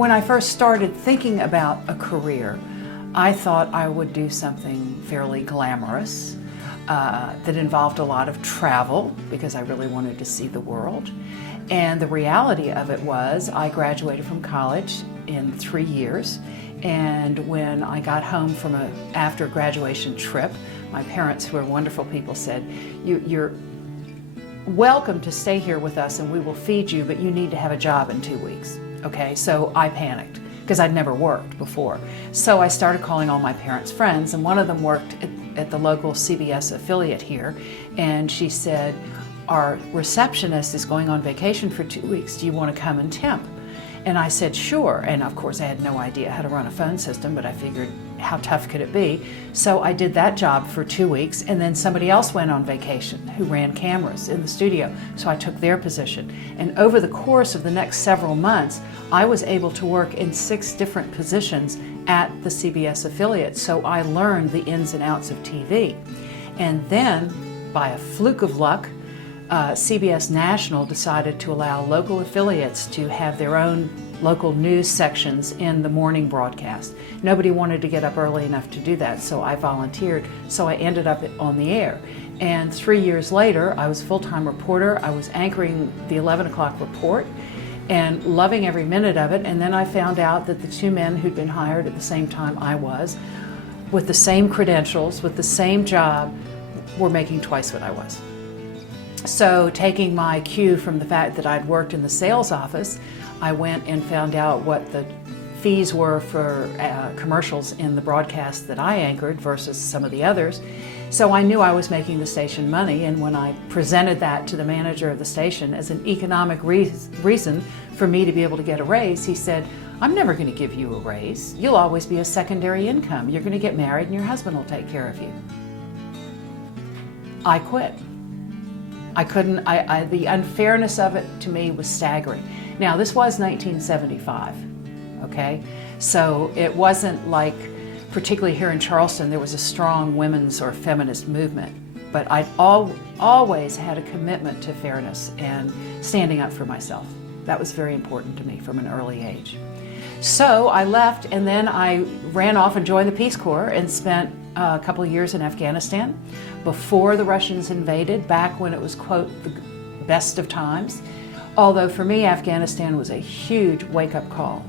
When I first started thinking about a career, I thought I would do something fairly glamorous that involved a lot of travel because I really wanted to see the world. And the reality of it was I graduated from college in 3 years, and when I got home from an after graduation trip, my parents, who are wonderful people, said, you're welcome to stay here with us and we will feed you, but you need to have a job in 2 weeks. Okay, so I panicked because I'd never worked before. So I started calling all my parents' friends, and one of them worked at the local CBS affiliate here, and she said, our receptionist is going on vacation for 2 weeks. Do you want to come and temp? And I said, sure. And of course I had no idea how to run a phone system, but I figured how tough could it be? So I did that job for 2 weeks, and then somebody else went on vacation who ran cameras in the studio. So I took their position. And over the course of the next several months, I was able to work in 6 different positions at the CBS affiliate. So I learned the ins and outs of TV. And then, by a fluke of luck, CBS National decided to allow local affiliates to have their own local news sections in the morning broadcast. Nobody wanted to get up early enough to do that, so I volunteered. So I ended up on the air. And 3 years later, I was a full-time reporter. I was anchoring the 11 o'clock report and loving every minute of it. And then I found out that the 2 men who'd been hired at the same time I was, with the same credentials, with the same job, were making twice what I was. So taking my cue from the fact that I'd worked in the sales office, I went and found out what the fees were for commercials in the broadcast that I anchored versus some of the others. So I knew I was making the station money, and when I presented that to the manager of the station as an economic reason for me to be able to get a raise, he said, I'm never going to give you a raise. You'll always be a secondary income. You're going to get married and your husband will take care of you. I quit. I couldn't, the unfairness of it to me was staggering. Now, this was 1975, okay? So it wasn't like, particularly here in Charleston, there was a strong women's or feminist movement. But I'd always had a commitment to fairness and standing up for myself. That was very important to me from an early age. So I left, and then I ran off and joined the Peace Corps and spent a couple of years in Afghanistan before the Russians invaded, back when it was, quote, the best of times. Although for me, Afghanistan was a huge wake-up call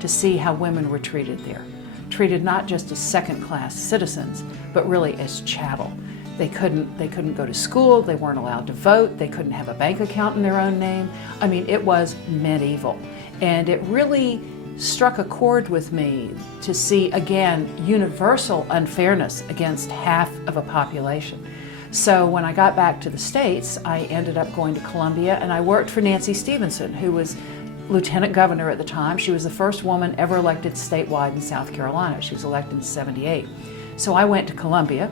to see how women were treated there. Treated not just as second-class citizens, but really as chattel. They couldn't go to school, they weren't allowed to vote, they couldn't have a bank account in their own name. I mean, it was medieval. And it really struck a chord with me to see, again, universal unfairness against half of a population. So when I got back to the States, I ended up going to Columbia, and I worked for Nancy Stevenson, who was lieutenant governor at the time. She was the first woman ever elected statewide in South Carolina. She was elected in '78. So I went to Columbia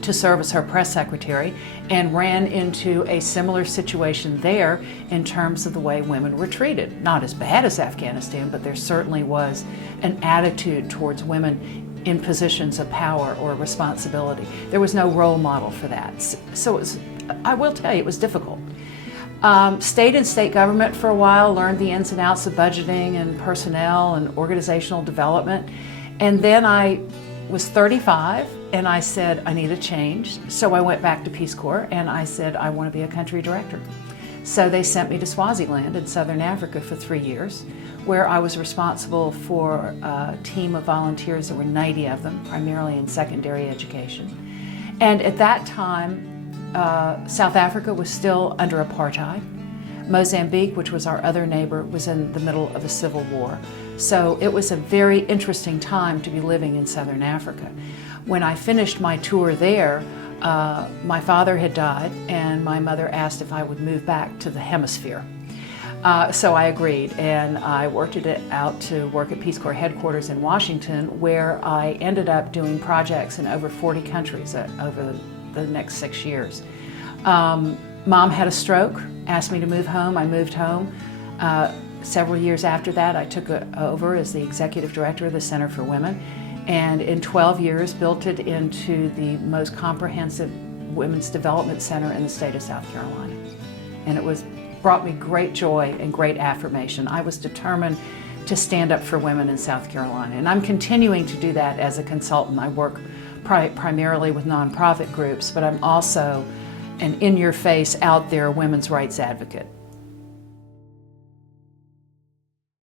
to serve as her press secretary and ran into a similar situation there in terms of the way women were treated. Not as bad as Afghanistan, but there certainly was an attitude towards women in positions of power or responsibility. There was no role model for that. So it was, I will tell you, it was difficult. Stayed in state government for a while, learned the ins and outs of budgeting and personnel and organizational development. And then I was 35 and I said, I need a change. So I went back to Peace Corps and I said, I want to be a country director. So they sent me to Swaziland in Southern Africa for 3 years, where I was responsible for a team of volunteers. There were 90 of them, primarily in secondary education. And at that time, South Africa was still under apartheid. Mozambique, which was our other neighbor, was in the middle of a civil war. So it was a very interesting time to be living in Southern Africa. When I finished my tour there, my father had died, and my mother asked if I would move back to the hemisphere. So I agreed, and I worked it out to work at Peace Corps headquarters in Washington, where I ended up doing projects in over 40 countries over the next 6 years. Mom had a stroke, asked me to move home. I moved home. Several years after that, I took over as the executive director of the Center for Women, and in 12 years built it into the most comprehensive women's development center in the state of South Carolina. And it brought me great joy and great affirmation. I was determined to stand up for women in South Carolina. And I'm continuing to do that as a consultant. I work primarily with nonprofit groups, but I'm also an in-your-face, out there women's rights advocate.